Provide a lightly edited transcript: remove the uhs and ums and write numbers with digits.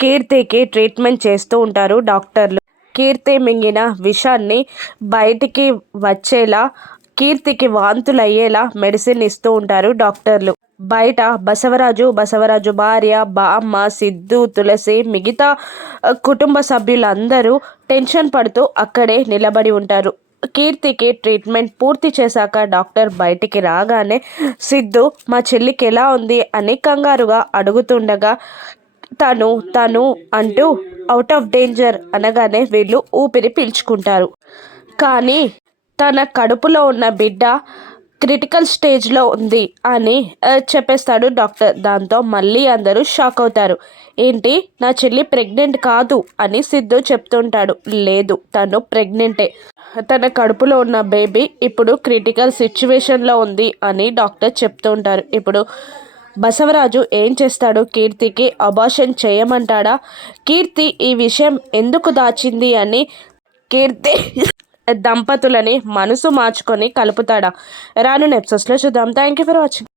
కీర్తికి treatment చేస్తూ ఉంటారు డాక్టర్లు. కీర్తి మింగిన విషాన్ని బయటికి వచ్చేలా, కీర్తికి వాంతులయ్యేలా మెడిసిన్ ఇస్తూ ఉంటారు డాక్టర్లు. బయట బసవరాజు భార్య, బామ్మ, సిద్ధు, తులసి, మిగతా కుటుంబ సభ్యులందరూ టెన్షన్ పడుతూ అక్కడే నిలబడి ఉంటారు. కీర్తికి ట్రీట్మెంట్ పూర్తి చేశాక డాక్టర్ బయటికి రాగానే సిద్ధు మా చెల్లికి ఎలా ఉంది అని కంగారుగా అడుగుతుండగా తను అంటూ అవుట్ ఆఫ్ డేంజర్ అనగానే వీళ్ళు ఊపిరి పీల్చుకుంటారు. కానీ తన కడుపులో ఉన్న బిడ్డ క్రిటికల్ స్టేజ్లో ఉంది అని చెప్పేస్తాడు డాక్టర్. దాంతో మళ్ళీ అందరూ షాక్ అవుతారు. ఏంటి, నా చెల్లి ప్రెగ్నెంట్ కాదు అని సిద్ధు చెప్తుంటాడు. లేదు, తను ప్రెగ్నెంటే. తన కడుపులో ఉన్న బేబీ ఇప్పుడు క్రిటికల్ సిచ్యువేషన్లో ఉంది అని డాక్టర్ చెప్తూ ఉంటారు. ఇప్పుడు బసవరాజు ఏం చేస్తాడు? కీర్తికి అబార్షన్ చేయమంటాడా? కీర్తి ఈ విషయం ఎందుకు దాచింది అని కీర్తి దంపతులని మనసు మార్చుకొని కలుపుతాడా? రాను ఎపిసోడ్స్లో చూద్దాం. Thank you for watching.